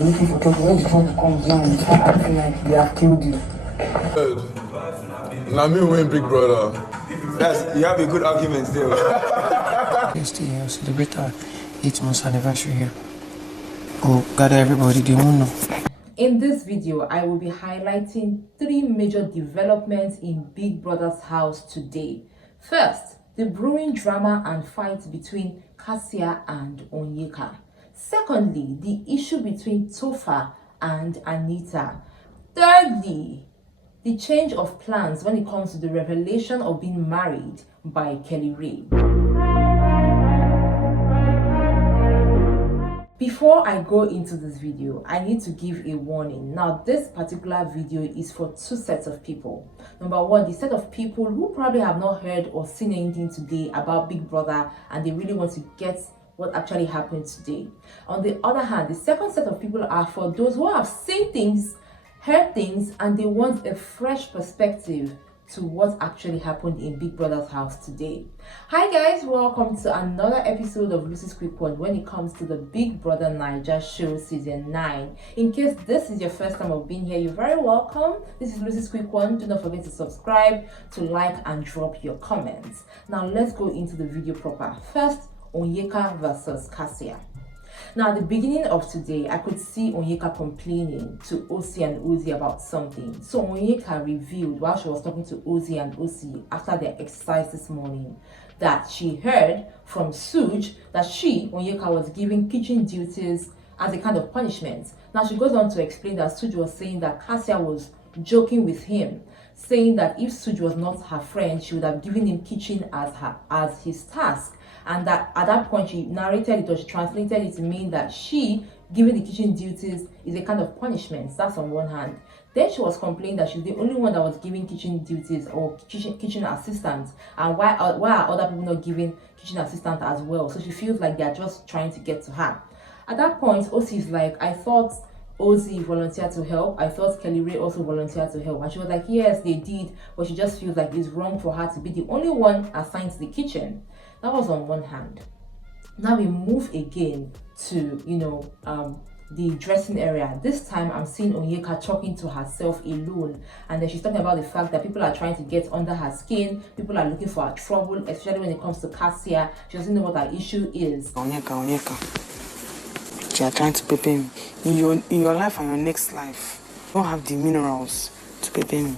Looking for trouble. When the trouble comes now, you start acting like they have killed you. Now me win, big brother. You have a good argument still. Yesterday, I celebrate our 8 months anniversary here. Oh, gather everybody, they won't know. In this video, I will be highlighting 3 major developments in Big Brother's house today. First, the brewing drama and fight between Casia and Onyeka. Secondly, the issue between Topher and Anita. Thirdly, the change of plans when it comes to the revelation of being married by KellyRae. Before I go into this video, I need to give a warning. Now, this particular video is for 2 sets of people. Number 1, the set of people who probably have not heard or seen anything today about Big Brother and they really want to get what actually happened today. On the other hand, the second set of people are for those who have seen things, heard things, and they want a fresh perspective to what actually happened in Big Brother's house today. Hi guys, welcome to another episode of Lucy's Quick One when it comes to the Big Brother Naija show season 9. In case this is your first time of being here, you're very welcome. This is Lucy's Quick One. Do not forget to subscribe, to like, and drop your comments. Now let's go into the video proper. First, Onyeka VS Kassia. Now, at the beginning of today, I could see Onyeka complaining to Osi and Ozzy about something. So Onyeka revealed while she was talking to Ozzy and Osi after their exercise this morning that she heard from Suj that Onyeka, was giving kitchen duties as a kind of punishment. Now, she goes on to explain that Suj was saying that Kassia was joking with him, saying that if Suj was not her friend, she would have given him kitchen as his task. And that at that point she narrated it, or she translated it to mean that she giving the kitchen duties is a kind of punishment. That's on one hand. Then she was complaining that she's the only one that was giving kitchen duties or kitchen assistants, and why are other people not giving kitchen assistant as well? So she feels like they're just trying to get to her. At that point, Osi is like, I thought Ozzy volunteered to help. I thought KellyRae also volunteered to help. And she was like, yes, they did, but she just feels like it's wrong for her to be the only one assigned to the kitchen. That was on one hand. Now we move again to, the dressing area. This time I'm seeing Onyeka talking to herself alone, and then she's talking about the fact that people are trying to get under her skin, people are looking for her trouble, especially when it comes to Casia. She doesn't know what her issue is. Onyeka. They are trying to prepare me. In your life and your next life, you don't have the minerals to prepare me.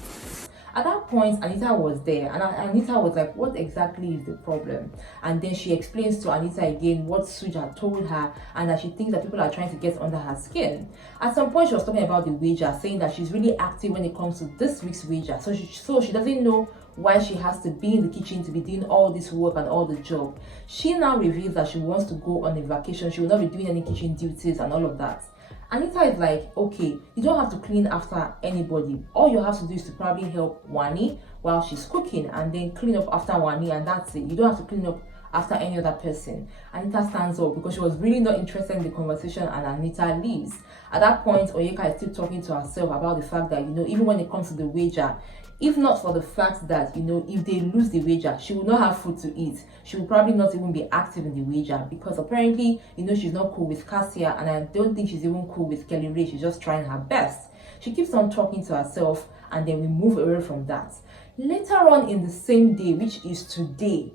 At that point, Anita was there, and Anita was like, what exactly is the problem? And then she explains to Anita again what Suj had told her, and that she thinks that people are trying to get under her skin. At some point, she was talking about the wager, saying that she's really active when it comes to this week's wager. So she doesn't know why she has to be in the kitchen to be doing all this work and all the job. She now reveals that she wants to go on a vacation. She will not be doing any kitchen duties and all of that. Anita is like, okay, you don't have to clean after anybody. All you have to do is to probably help Wani while she's cooking, and then clean up after Wani, and that's it. You don't have to clean up after any other person. Anita stands up because she was really not interested in the conversation, and Anita leaves. At that point, Onyeka is still talking to herself about the fact that, even when it comes to the wager, if not for the fact that, if they lose the wager, she will not have food to eat. She will probably not even be active in the wager, because apparently, she's not cool with Casia, and I don't think she's even cool with KellyRae. She's just trying her best. She keeps on talking to herself, and then we move away from that. Later on in the same day, which is today,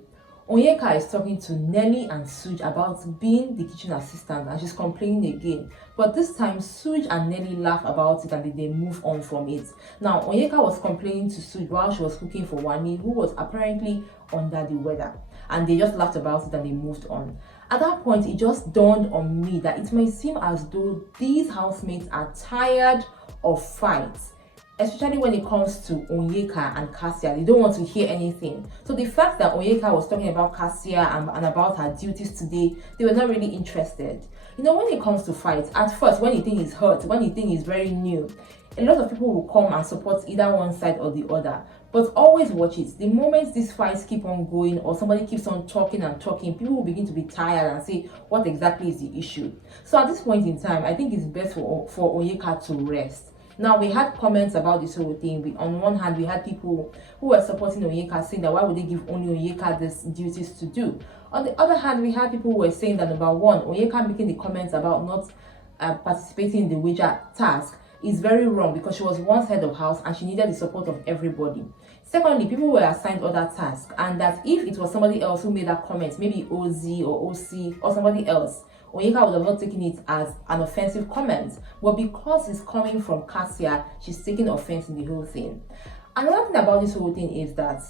Onyeka is talking to Nelly and Suj about being the kitchen assistant, and she's complaining again. But this time, Suj and Nelly laugh about it, and they move on from it. Now, Onyeka was complaining to Suj while she was cooking for Wani, who was apparently under the weather. And they just laughed about it and they moved on. At that point, it just dawned on me that it may seem as though these housemates are tired of fights, especially when it comes to Onyeka and Casia. They don't want to hear anything. So the fact that Onyeka was talking about Casia and about her duties today, they were not really interested. When it comes to fights, at first, when you think it's hot, when you think it's very new, a lot of people will come and support either one side or the other. But always watch it. The moment these fights keep on going, or somebody keeps on talking and talking, people will begin to be tired and say, what exactly is the issue? So at this point in time, I think it's best for Onyeka to rest. Now, we had comments about this whole thing. On one hand, we had people who were supporting Onyeka, saying that why would they give only Onyeka these duties to do? On the other hand, we had people who were saying that, number one, Onyeka making the comments about not participating in the wager task is very wrong, because she was once head of house and she needed the support of everybody. Secondly, people were assigned other tasks, and that if it was somebody else who made that comment, maybe OZ or OC or somebody else, Onyeka would have not taken it as an offensive comment. But because it's coming from Casia, she's taking offense in the whole thing. Another thing about this whole thing is that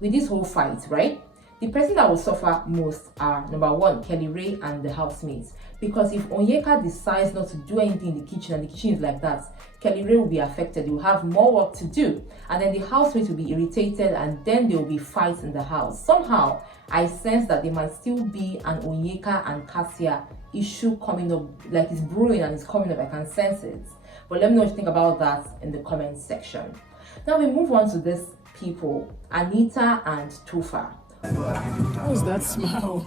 with this whole fight, right, the person that will suffer most are, number one, KellyRae and the housemates. Because if Onyeka decides not to do anything in the kitchen, and the kitchen is like that, KellyRae will be affected. They will have more work to do, and then the housemates will be irritated, and then there will be fights in the house. Somehow, I sense that there might still be an Onyeka and Casia issue coming up, like it's brewing and it's coming up. I can sense it. But let me know what you think about that in the comment section. Now we move on to these people, Anita and Topher. What's that smell?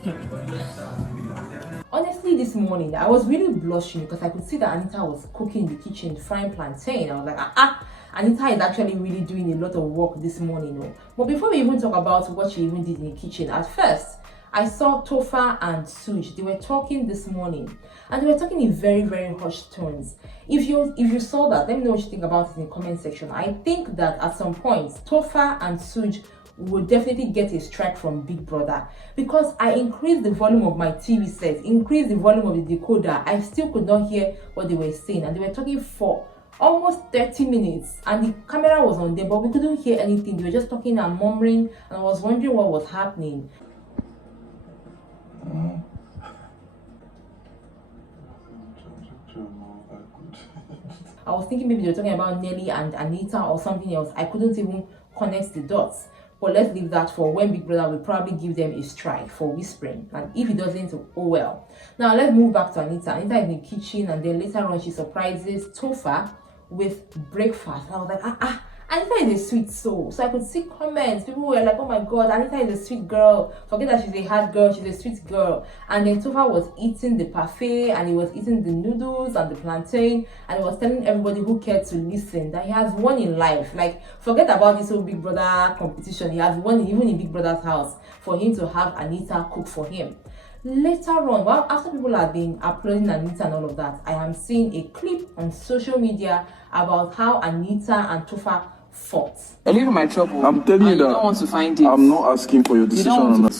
Honestly, this morning I was really blushing because I could see that Anita was cooking in the kitchen, frying plantain. I was like, Anita is actually really doing a lot of work this morning. But before we even talk about what she even did in the kitchen, at first I saw Topher and Suj. They were talking this morning, and they were talking in very, very hushed tones. If you saw that, let me know what you think about it in the comment section. I think that at some point Topher and Suj would definitely get a strike from Big Brother, because I increased the volume of my TV set, increased the volume of the decoder. I still could not hear what they were saying, and they were talking for almost 30 minutes, and the camera was on them, but we couldn't hear anything. They were just talking and murmuring, and I was wondering what was happening. I was thinking maybe they were talking about Nelly and Anita or something else. I couldn't even connect the dots. But let's leave that for when Big Brother will probably give them a strike for whispering. And if he doesn't, oh well. Now let's move back to Anita. Anita is in the kitchen, and then later on she surprises Topher with breakfast. And I was like, Anita is a sweet soul. So I could see comments. People were like, oh my god, Anita is a sweet girl. Forget that she's a hard girl, she's a sweet girl. And then Topher was eating the parfait, and he was eating the noodles and the plantain, and he was telling everybody who cared to listen that he has won in life. Like, forget about this whole Big Brother competition. He has won even in Big Brother's house for him to have Anita cook for him. Later on, well, after people have been uploading Anita and all of that, I am seeing a clip on social media about how Anita and Topher fought. I live in my trouble. I'm telling you that don't want to find it. I'm not asking for your decision on that.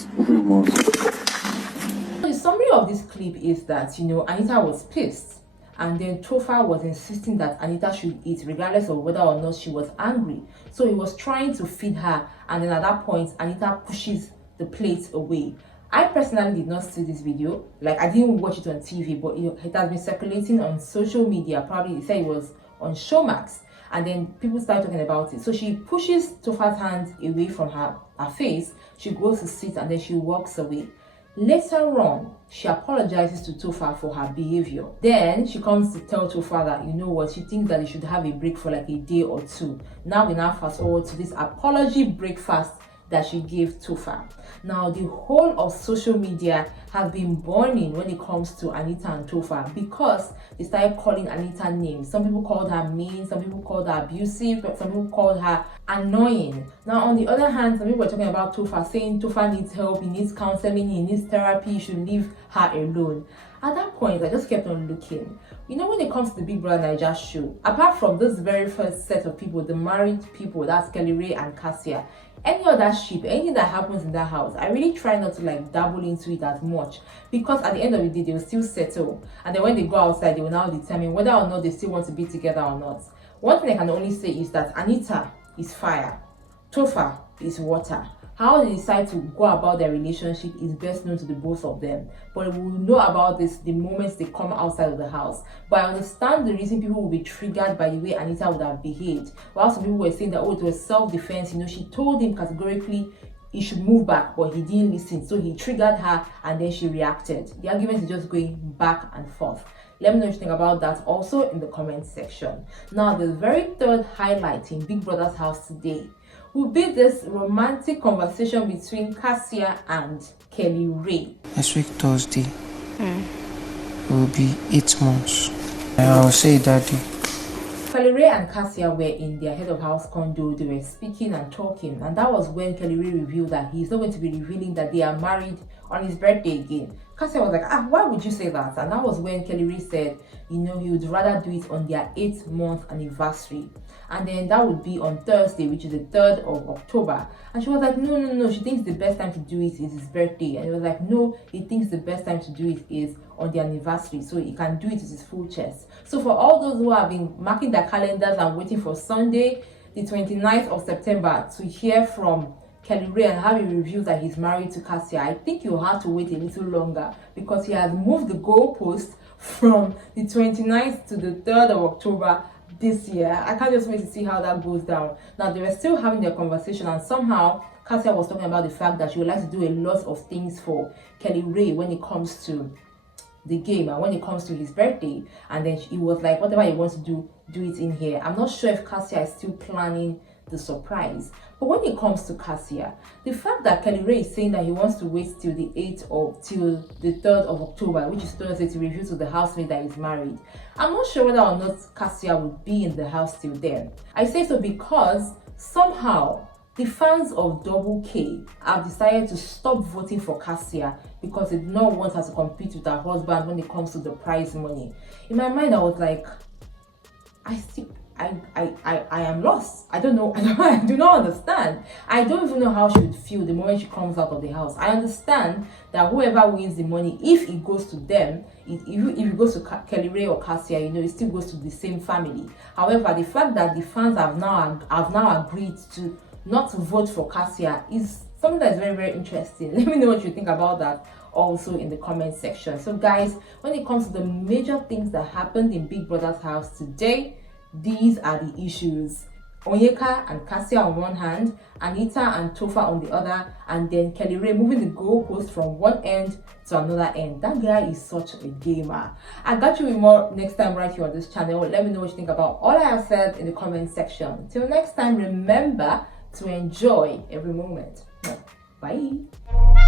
The summary of this clip is that, Anita was pissed, and then Topher was insisting that Anita should eat regardless of whether or not she was angry. So he was trying to feed her, and then at that point Anita pushes the plate away. I personally did not see this video. Like, I didn't watch it on TV, but it has been circulating on social media. Probably they said it was on Showmax, and then people started talking about it. So she pushes Topher's hand away from her face. She goes to sit, and then she walks away. Later on, she apologizes to Topher for her behavior. Then she comes to tell Topher that, you know what, she thinks that they should have a break for like a day or two. Now we fast forward to this apology breakfast that she gave Topher. Now the whole of social media has been burning when it comes to Anita and Topher, because they started calling Anita names. Some people called her mean, some people called her abusive, some people called her annoying. Now on the other hand, some people were talking about Topher, saying Topher needs help, he needs counseling, he needs therapy, you should leave her alone. At that point, I just kept on looking. When it comes to the Big Brother Naija show, apart from this very first set of people, the married people, that's KellyRae and Casia, any other ship, anything that happens in that house, I really try not to dabble into it as much, because at the end of the day, they will still settle. And then when they go outside, they will now determine whether or not they still want to be together or not. One thing I can only say is that Anita is fire, Topher is water. How they decide to go about their relationship is best known to the both of them. But we will know about this the moment they come outside of the house. But I understand the reason people will be triggered by the way Anita would have behaved. While some people were saying that, oh, it was self-defense. She told him categorically he should move back, but he didn't listen. So he triggered her, and then she reacted. The argument is just going back and forth. Let me know what you think about that also in the comment section. Now, the very third highlight in Big Brother's house today will be this romantic conversation between Casia and KellyRae. Next week, Thursday, will be 8 months. I will say Daddy. KellyRae and Casia were in their head of house condo. They were speaking and talking, and that was when KellyRae revealed that he's not going to be revealing that they are married on his birthday again. Casia was like, why would you say that? And that was when KellyRae said, he would rather do it on their 8th-month anniversary. And then that would be on Thursday, which is the 3rd of October. And she was like, no, she thinks the best time to do it is his birthday. And he was like, no, he thinks the best time to do it is on the anniversary, so he can do it with his full chest. So for all those who have been marking their calendars and waiting for Sunday, the 29th of September, to hear from KellyRae and how he reveals that he's married to Casia, I think you'll have to wait a little longer, because he has moved the goalpost from the 29th to the 3rd of October this year. I can't just wait to see how that goes down. Now, they were still having their conversation, and somehow Casia was talking about the fact that she would like to do a lot of things for KellyRae when it comes to the game and when it comes to his birthday. And then he was like, whatever he wants to do it in here. I'm not sure if Casia is still planning the surprise. But when it comes to Casia, the fact that KellyRae is saying that he wants to wait till the 3rd of October, which is Thursday, to reveal to the housemate that he's married, I'm not sure whether or not Casia would be in the house till then. I say so because somehow the fans of Double K have decided to stop voting for Casia because they do not want her to compete with her husband when it comes to the prize money. In my mind, I was like, I am lost. I don't know. I do not understand. I don't even know how she would feel the moment she comes out of the house. I understand that whoever wins the money, if it goes to them, if it goes to KellyRae or Casia, it still goes to the same family. However, the fact that the fans have now agreed to not to vote for Casia is something that is very, very interesting. Let me know what you think about that also in the comment section. So guys, when it comes to the major things that happened in Big Brother's house today, these are the issues. Onyeka and Casia on one hand, Anita and Topher on the other, and then KellyRae moving the goalpost from one end to another end. That guy is such a gamer. I got you with more next time right here on this channel. Let me know what you think about all I have said in the comment section. Till next time, remember to enjoy every moment. Bye.